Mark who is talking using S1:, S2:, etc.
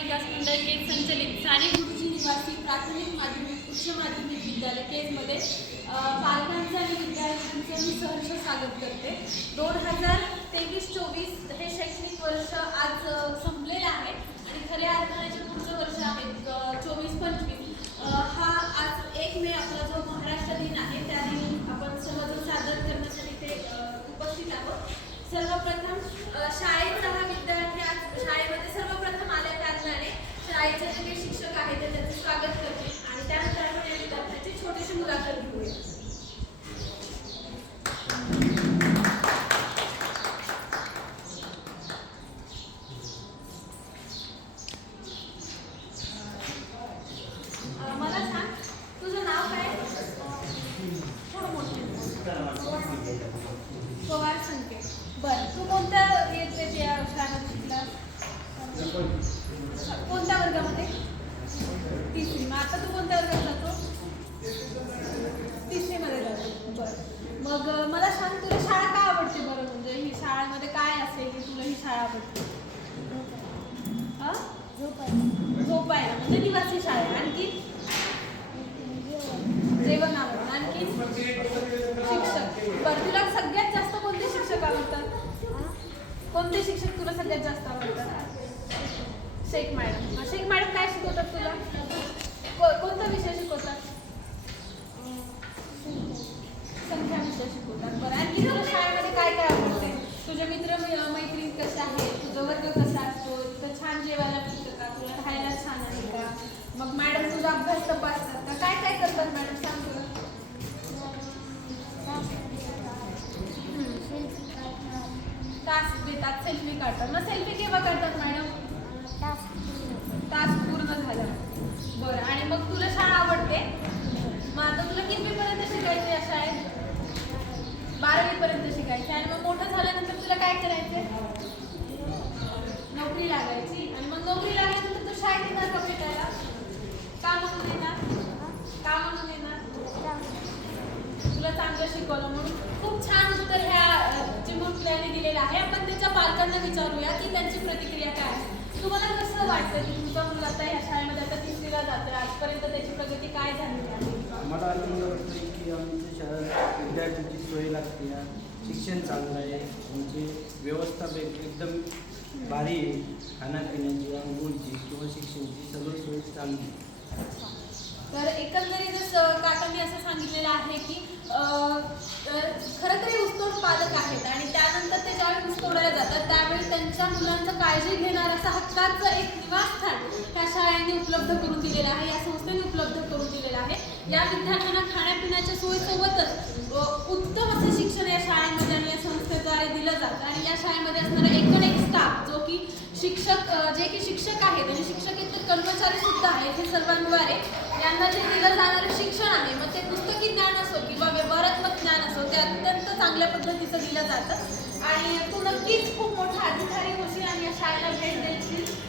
S1: विकास मंडळ केज संचलित. साने गुरुजी निवासी प्राथमिक माध्यमिक उच्च माध्यमिक विद्यालय केजमध्ये पालकांचं आणि विद्यार्थ्यांचं मी सहर्ष स्वागत करते. दोन हजार तेवीस चोवीस हे शैक्षणिक वर्ष आज अ, संपलेलं आहे आणि खऱ्या अर्थाने जे पुढचं वर्ष आहे चोवीस पंचवीस हा आज एक मे आपला जो महाराष्ट्र दिन आहे त्या दिनी आपण सर्वजण साजरा करण्यासाठी ते अ, उपस्थित आहोत सर्वप्रथम अ, शाळेचा हा विद्यार्थी आज शाळेमध्ये सर्वप्रथम आल्या कारणाने शाळेचे जे काही शिक्षक आहेत ते त्याचे स्वागत करतील आणि त्यानंतर आपण या विद्यार्थ्याची छोटीशी मुलाखत घेऊया अ, मला सांग तुझं नाव काय थोडं मोठं पवार संकेत बरं तू कोणत्या येते या शाळेत शिकला कोणत्या वर्गामध्ये तिसरी मग आता तू कोणत्या वर्गात जातो? तिसरीमध्ये जातो. बरं. मग मला सांग तुला शाळा का आवडते बरं? म्हणजे ही शाळेमध्ये काय असेल की तुला ही शाळा आवडते? हा? झोपायला. म्हणजे निवासी शाळा. आणखी? जेवण आवडतं. आणखी? शिक्षक. बरं तुला सगळ्यात जास्त कोणते शिक्षक आवडतात? कोणते शिक्षक तुला सगळ्यात जास्त आवडतात? शेख मॅडम. शेख मॅडम काय शिकवतात तुला? विषय शिकवतात. संख्या विषय शिकवतात. बरं आणखी तुला शाळेमध्ये काय काय आवडते? तुझे मित्र मै- मैत्रीण कसे आहेत? तुझं वर्ग कसा असतो? तुझं छान जेवायला भेटतं का? तुला राहायला छान आहे का? मग मॅडम तुझा अभ्यास तपासतात का? काय काय करतात मॅडम? सांग तुला टास्क देतात सेल्फी काढतात. मग सेल्फी केव्हा काढतात मॅडम तास पूर्ण झाला बरं आणि मग तुला शाळा आवडते मग आता तुला कितवीपर्यंत शिकायचं या शाळेत बारावीपर्यंत शिकायचं आणि मग मोठं झाल्यानंतर तुला काय करायचं? नोकरी लागायची. आणि मग नोकरी लागल्यानंतर तू शाळेत येणार का भेटायला? का म्हणून येणार? का म्हणून येणार? तुला चांगलं शिकवलं म्हणून. खूप छान उत्तर ह्या अ, चिमुकल्याने दिलेलं आहे. आपण त्याच्या पालकांना विचारूया की त्यांची प्रतिक्रिया काय आहे. तुम्हाला कसं वाटतं की तुमचा मुलगा आता ह्या शाळेमध्ये आता तिसरीला जातोय? आजपर्यंत त्याची प्रगती काय झालेली आहे?
S2: आम्हाला आनंद की आमच्या शाळेत विद्यार्थ्यांची सोय लागते. शिक्षण चांगलं आहे. त्यांची व्यवस्था एकदम भारी आहे. खाण्यापिण्याची अंघोळची किंवा शिक्षणची सगळी सोय चांगली आहे.
S1: तर एकंदरीतच अ, काकांनी असं सांगितलेलं आहे की तर खरं तर हे ऊसतोड पालक आहेत आणि त्यानंतर ते ज्यावेळी ऊस जातात त्यावेळी त्यांच्या मुलांचं काळजी घेणार असा हक्काचं एक निवासस्थान त्या शाळांनी उपलब्ध करून दिलेलं आहे या संस्थेने उपलब्ध करून दिलेलं आहे. या विद्यार्थ्यांना खाण्यापिण्याच्या सोयीसोबतच उत्तम असं शिक्षण या शाळेमध्ये आणि या संस्थेद्वारे दिलं जातं. आणि या शाळेमध्ये असणारा एकूण एक स्टाफ जो की शिक्षक जे की शिक्षक आहेत म्हणजे आणि शिक्षकेतर कर्मचारी सुद्धा आहेत हे सर्वांद्वारे यांना जे दिलं जाणारं शिक्षण आहे मग ते पुस्तकी ज्ञान असो किंवा व्यवहारात्मक ज्ञान असो ते अत्यंत चांगल्या पद्धतीचं दिलं जातं. आणि तू नक्कीच खूप मोठा अधिकारी होशील आणि या शाळेला भेट देशील.